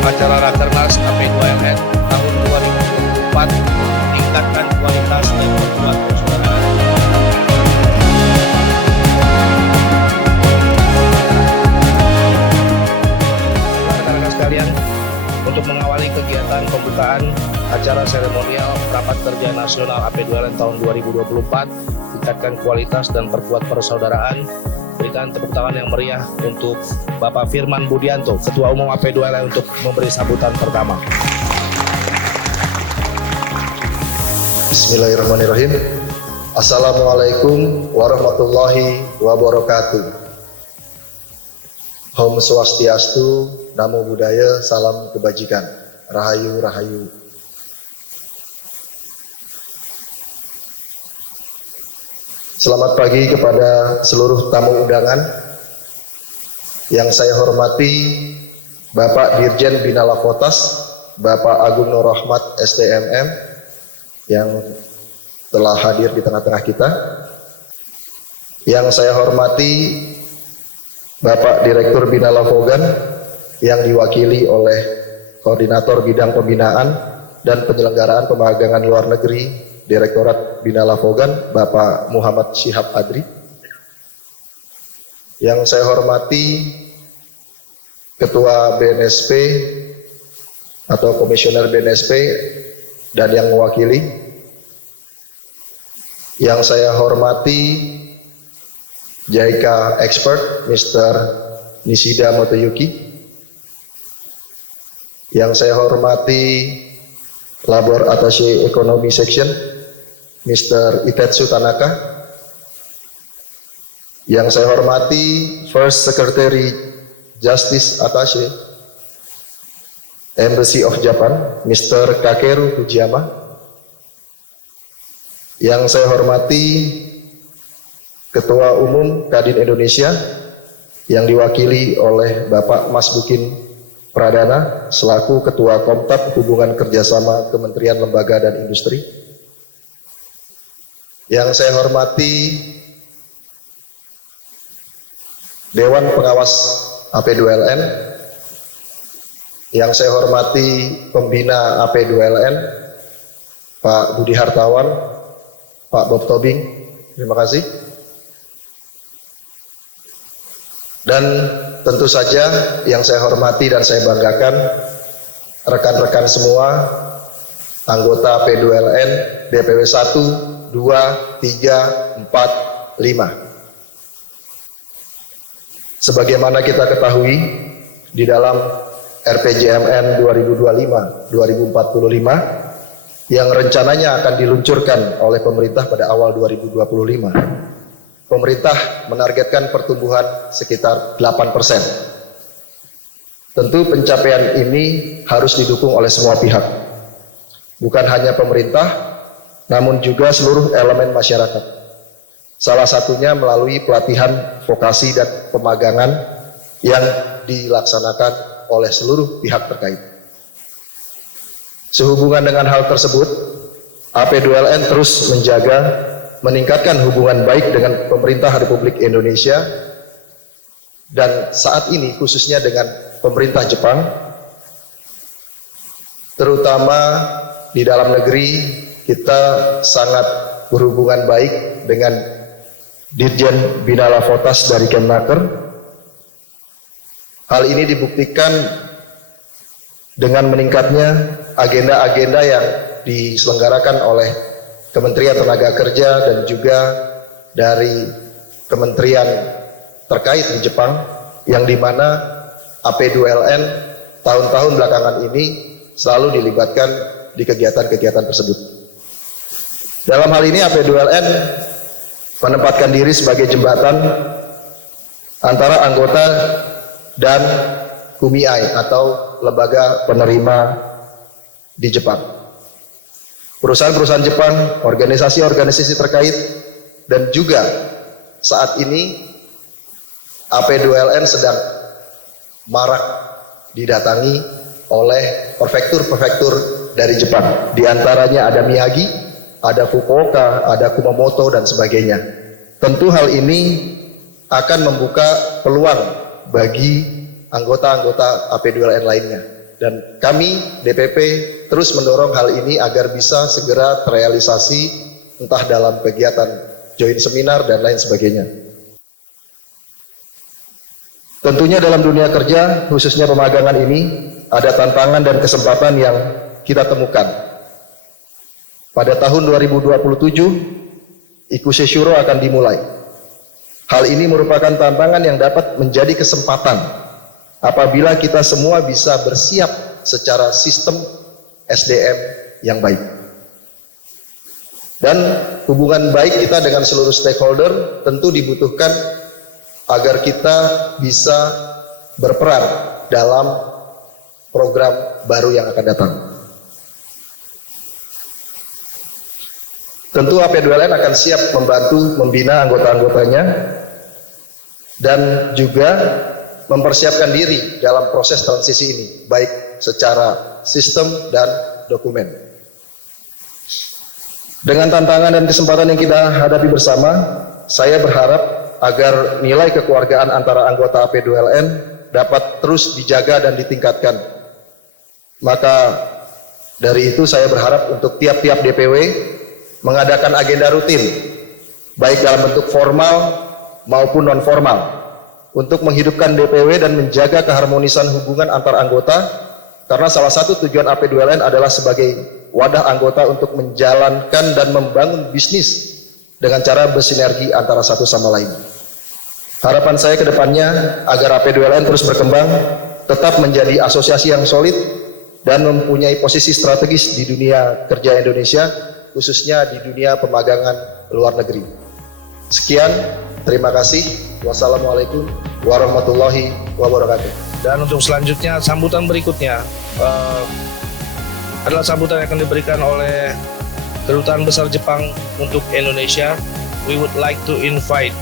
acara Rakernas AP2LN tahun 2024 meningkatkan kualitas dan memperkuat persaudaraan. Rekan-rekan sekalian, untuk mengawali kegiatan pembukaan acara seremonial Rapat Kerja Nasional AP2LN tahun 2024, tingkatkan kualitas dan perkuat persaudaraan, berikan tepuk tangan yang meriah untuk Bapak Firman Budianto, Ketua Umum AP2LN, untuk memberi sambutan pertama. Bismillahirrahmanirrahim. Assalamualaikum warahmatullahi wabarakatuh. Om Swastiastu, Namo Buddhaya, salam kebajikan. Rahayu, rahayu. Selamat pagi kepada seluruh tamu undangan. Yang saya hormati Bapak Dirjen Bina Lapotas, Bapak Agung Nur Rahmat STMM, yang telah hadir di tengah-tengah kita. Yang saya hormati Bapak Direktur Bina Lavogan, yang diwakili oleh Koordinator Bidang Pembinaan dan Penyelenggaraan Pemagangan Luar Negeri Direktorat Bina Lavogan, Bapak Muhammad Syihab Adri. Yang saya hormati Ketua BNSP atau Komisioner BNSP dan yang mewakili. Yang saya hormati JICA Expert Mr. Nishida Motoyuki. Yang saya hormati Labor Attaché Ekonomi Section Mr. Itetsu Tanaka. Yang saya hormati First Secretary Justice Attaché Embassy of Japan Mr. Kakeru Fujiyama. Yang saya hormati Ketua Umum Kadin Indonesia yang diwakili oleh Bapak Mas Bukin Pradana selaku Ketua Komtab Hubungan Kerjasama Kementerian Lembaga dan Industri. Yang saya hormati Dewan Pengawas AP2LN. Yang saya hormati Pembina AP2LN Pak Budi Hartawan, Pak Bob Tobing, terima kasih. Dan tentu saja yang saya hormati dan saya banggakan rekan-rekan semua anggota AP2LN DPW 1, 2, 3, 4, 5. Sebagaimana kita ketahui, di dalam RPJMN 2025-2045 yang rencananya akan diluncurkan oleh pemerintah pada awal 2025, pemerintah menargetkan pertumbuhan sekitar 8%. Tentu pencapaian ini harus didukung oleh semua pihak, bukan hanya pemerintah, namun juga seluruh elemen masyarakat. Salah satunya melalui pelatihan vokasi dan pemagangan yang dilaksanakan oleh seluruh pihak terkait. Sehubungan dengan hal tersebut, AP2LN terus menjaga meningkatkan hubungan baik dengan pemerintah Republik Indonesia dan saat ini khususnya dengan pemerintah Jepang, terutama di dalam negeri. Kita sangat berhubungan baik dengan Dirjen Bina Lavotas dari Kemnaker. Hal ini dibuktikan dengan meningkatnya agenda-agenda yang diselenggarakan oleh Kementerian Tenaga Kerja dan juga dari kementerian terkait di Jepang, yang dimana AP2LN tahun-tahun belakangan ini selalu dilibatkan di kegiatan-kegiatan tersebut. Dalam hal ini AP2LN menempatkan diri sebagai jembatan antara anggota dan KUMIAI atau lembaga penerima di Jepang. Perusahaan-perusahaan Jepang, organisasi-organisasi terkait, dan juga saat ini AP2LN sedang marak didatangi oleh prefektur-prefektur dari Jepang. Di antaranya ada Miyagi, ada Fukuoka, ada Kumamoto, dan sebagainya. Tentu hal ini akan membuka peluang bagi anggota-anggota AP2LN lainnya. Dan kami DPP terus mendorong hal ini agar bisa segera terrealisasi entah dalam kegiatan joint seminar dan lain sebagainya. Tentunya dalam dunia kerja, khususnya pemagangan ini, ada tantangan dan kesempatan yang kita temukan. Pada tahun 2027, Ikuse Shuro akan dimulai. Hal ini merupakan tantangan yang dapat menjadi kesempatan apabila kita semua bisa bersiap secara sistem SDM yang baik. Dan hubungan baik kita dengan seluruh stakeholder tentu dibutuhkan agar kita bisa berperan dalam program baru yang akan datang. Tentu AP2LN akan siap membantu membina anggota-anggotanya dan juga mempersiapkan diri dalam proses transisi ini, baik secara sistem dan dokumen. Dengan tantangan dan kesempatan yang kita hadapi bersama, saya berharap agar nilai kekeluargaan antara anggota AP2LN dapat terus dijaga dan ditingkatkan. Maka dari itu saya berharap untuk tiap-tiap DPW mengadakan agenda rutin, baik dalam bentuk formal maupun non-formal, untuk menghidupkan DPW dan menjaga keharmonisan hubungan antar anggota, karena salah satu tujuan AP2LN adalah sebagai wadah anggota untuk menjalankan dan membangun bisnis dengan cara bersinergi antara satu sama lain. Harapan saya ke depannya agar AP2LN terus berkembang, tetap menjadi asosiasi yang solid dan mempunyai posisi strategis di dunia kerja Indonesia, khususnya di dunia pemagangan luar negeri. Sekian, terima kasih. Wassalamualaikum warahmatullahi wabarakatuh. Dan untuk selanjutnya, sambutan berikutnya adalah sambutan yang akan diberikan oleh Kedutaan Besar Jepang untuk Indonesia. We would like to invite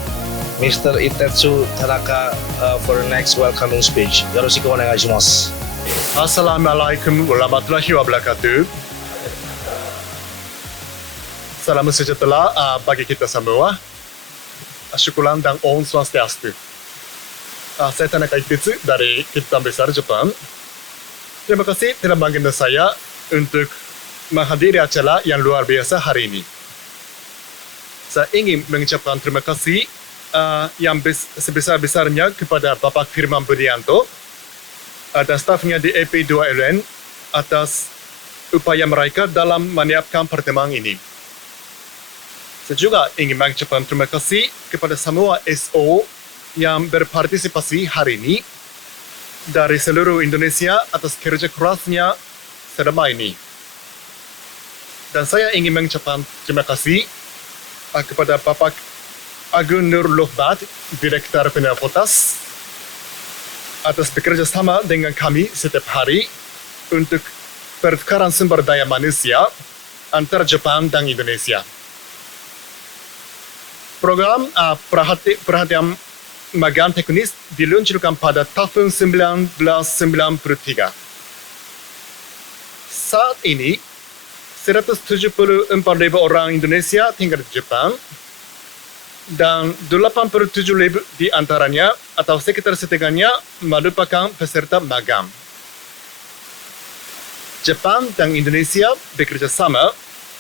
Mr. Itetsu Tanaka for the next welcoming speech. Yoroshiku onegaishimasu. Assalamualaikum warahmatullahi wabarakatuh. Salam sejahtera bagi kita semua. Syukuran dan Om Swastiastu. Saya Tanaka Itetsu dari Kedutaan Besar Jepang. Terima kasih telah memanggil saya untuk menghadiri acara yang luar biasa hari ini. Saya ingin mengucapkan terima kasih yang sebesar-besarnya kepada Bapak Firman Budianto dan stafnya di AP2LN atas upaya mereka dalam menyiapkan pertemuan ini. Saya juga ingin mengucapkan terima kasih kepada semua SO yang berpartisipasi hari ini dari seluruh Indonesia atas kerja kerasnya selama ini. Dan saya ingin mengucapkan terima kasih kepada Bapak Agung Nur Lohbat, Direktur Penerpotas, atas bekerja sama dengan kami setiap hari untuk pertukaran sumber daya manusia antara Jepang dan Indonesia. Program perhatian magang teknis diluncurkan pada tahun 1993. Saat ini, 174.000 orang Indonesia tinggal di Jepang, dan 87.000 di antaranya atau sekitar setengahnya merupakan peserta magang. Jepang dan Indonesia bekerja sama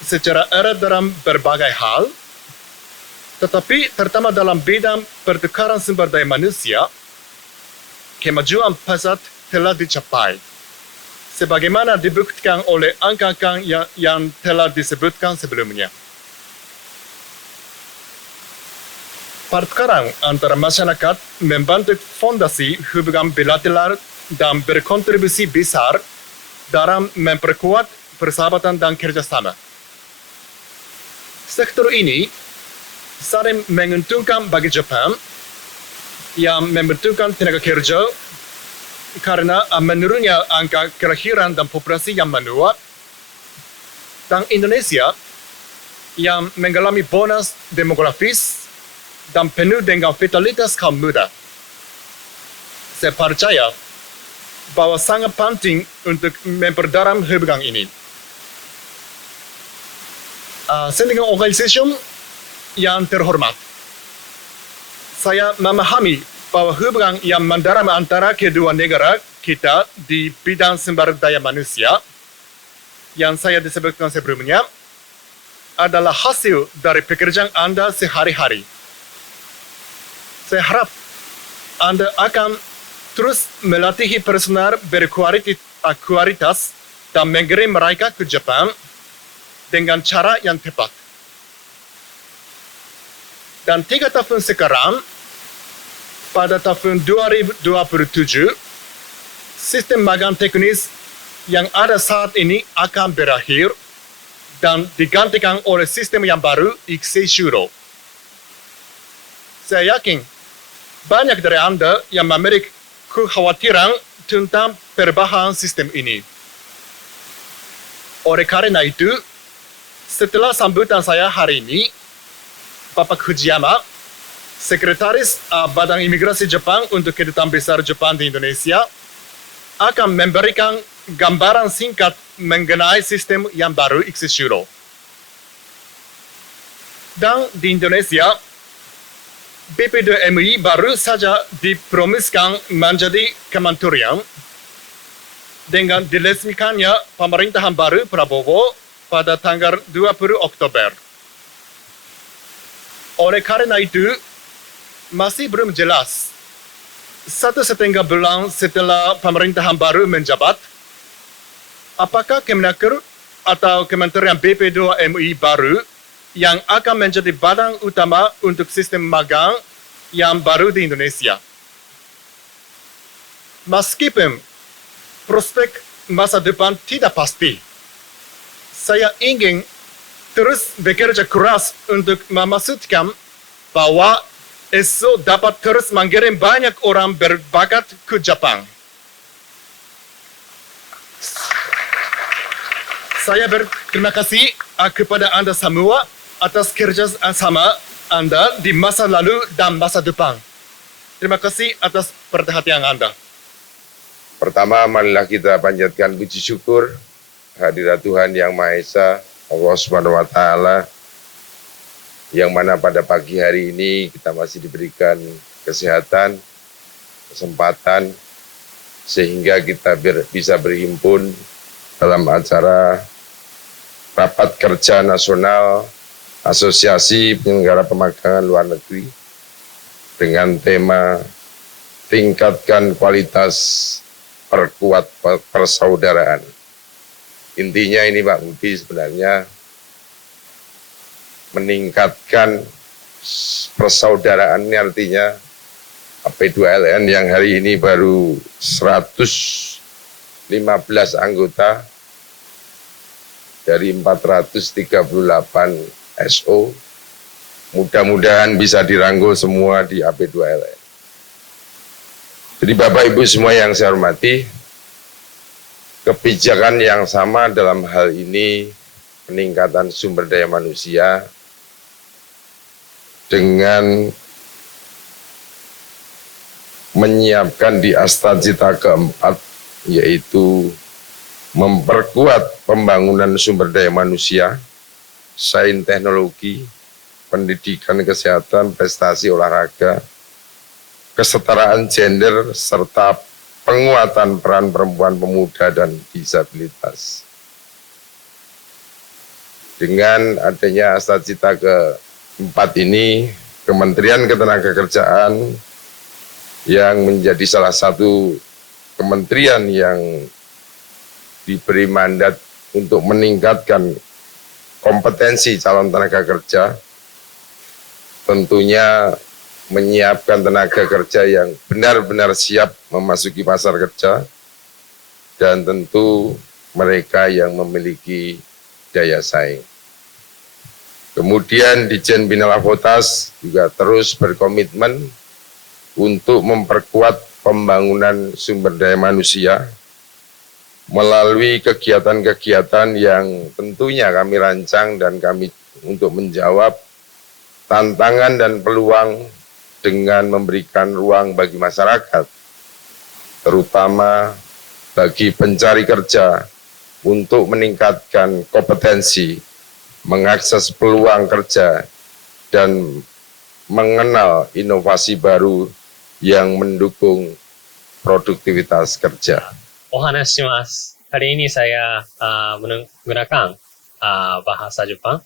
secara erat dalam berbagai hal, tetapi terutama dalam bidang pertukaran sumber daya manusia, kemajuan pesat telah dicapai, sebagaimana dibuktikan oleh angka-angka yang telah disebutkan sebelumnya. Pertukaran antara masyarakat membentuk fondasi hubungan bilateral dan berkontribusi besar dalam memperkuat persahabatan dan kerjasama. Sektor ini saling menguntungkan bagi Jepang yang membutuhkan tenaga kerja karena menurunnya angka kelahiran dan populasi yang menua, dan Indonesia yang mengalami bonus demografis dan penuh dengan vitalitas kaum muda. Saya percaya bahwa sangat penting untuk memperdalam hubungan ini. Saya dengan organisasi yang terhormat, saya memahami bahwa hubungan yang mendalam antara kedua negara kita di bidang sumber daya manusia yang saya disebutkan sebelumnya adalah hasil dari pekerjaan Anda sehari-hari. Saya harap Anda akan terus melatih personal berkualitas dan mengirim mereka ke Jepang dengan cara yang tepat. Dan 3 tahun sekarang, pada tahun 2027, sistem magang teknis yang ada saat ini akan berakhir dan digantikan oleh sistem yang baru, Ikse Shuro. Saya yakin banyak dari Anda yang memiliki kekhawatiran tentang perubahan sistem ini. Oleh karena itu, setelah sambutan saya hari ini, Bapak Fujiyama, Sekretaris Badan Imigrasi Jepang untuk Kedutaan Besar Jepang di Indonesia, akan memberikan gambaran singkat mengenai sistem yang baru Ikse Shuro. Dan di Indonesia, BP2MI baru saja dipromosikan menjadi kementerian dengan diresmikannya pemerintahan baru Prabowo pada tanggal 20 Oktober. Oleh karena itu, masih belum jelas 1,5 bulan setelah pemerintahan baru menjabat, apakah Kemenaker atau Kementerian BP2MI baru yang akan menjadi badan utama untuk sistem magang yang baru di Indonesia. Meskipun prospek masa depan tidak pasti, saya ingin terus bekerja keras untuk memastikan bahwa ESO dapat terus mengirim banyak orang berbakat ke Jepang. Saya berterima kasih kepada Anda semua atas kerja sama Anda di masa lalu dan masa depan. Terima kasih atas perhatian Anda. Pertama, marilah kita panjatkan puji syukur hadirat Tuhan Yang Maha Esa, Allah Subhanahu wa Ta'ala, yang mana pada pagi hari ini kita masih diberikan kesehatan, kesempatan, sehingga kita bisa berhimpun dalam acara Rapat Kerja Nasional Asosiasi Penyelenggara Pemagangan Luar Negeri dengan tema Tingkatkan Kualitas, Perkuat Persaudaraan. Intinya ini Pak Budi sebenarnya meningkatkan persaudaraan, ini artinya AP2LN yang hari ini baru 115 anggota dari 438 SO, mudah-mudahan bisa dirangkul semua di AP2LN. Jadi Bapak Ibu semua yang saya hormati, kebijakan yang sama dalam hal ini peningkatan sumber daya manusia dengan menyiapkan di Astacita keempat, yaitu memperkuat pembangunan sumber daya manusia, sains teknologi, pendidikan kesehatan, prestasi olahraga, kesetaraan gender, serta penguatan peran perempuan, pemuda, dan disabilitas. Dengan adanya Astacita keempat ini, Kementerian Ketenagakerjaan yang menjadi salah satu kementerian yang diberi mandat untuk meningkatkan kompetensi calon tenaga kerja, tentunya menyiapkan tenaga kerja yang benar-benar siap memasuki pasar kerja, dan tentu mereka yang memiliki daya saing. Kemudian Ditjen Bina Lavotas juga terus berkomitmen untuk memperkuat pembangunan sumber daya manusia melalui kegiatan-kegiatan yang tentunya kami rancang dan kami untuk menjawab tantangan dan peluang dengan memberikan ruang bagi masyarakat, terutama bagi pencari kerja untuk meningkatkan kompetensi, mengakses peluang kerja, dan mengenal inovasi baru yang mendukung produktivitas kerja. お話しします。Hari ini saya menggunakan bahasa Jepang.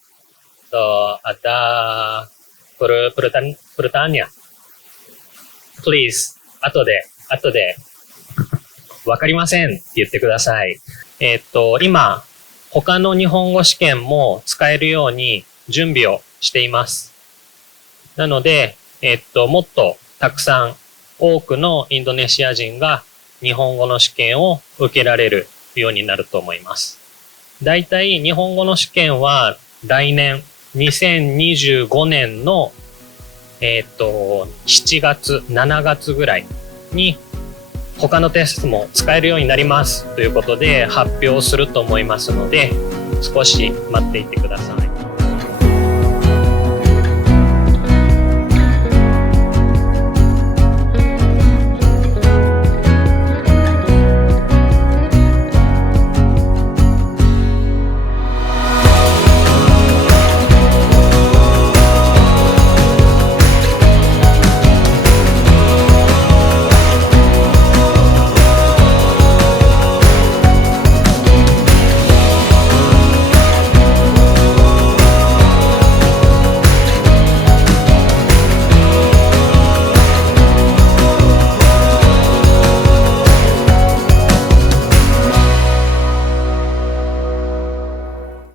So, ada pertanyaan. Please, 後で、わかりませんって言ってください。今、他の日本語試験も使えるように準備をしています。なので、もっとたくさん多くのインドネシア人が日本語の試験を受けられるようになると思います。だいたい日本語の試験は来年2025年の7月、7月ぐらいに他のテストも使えるようになりますということで発表すると思いますので、少し待っていてください。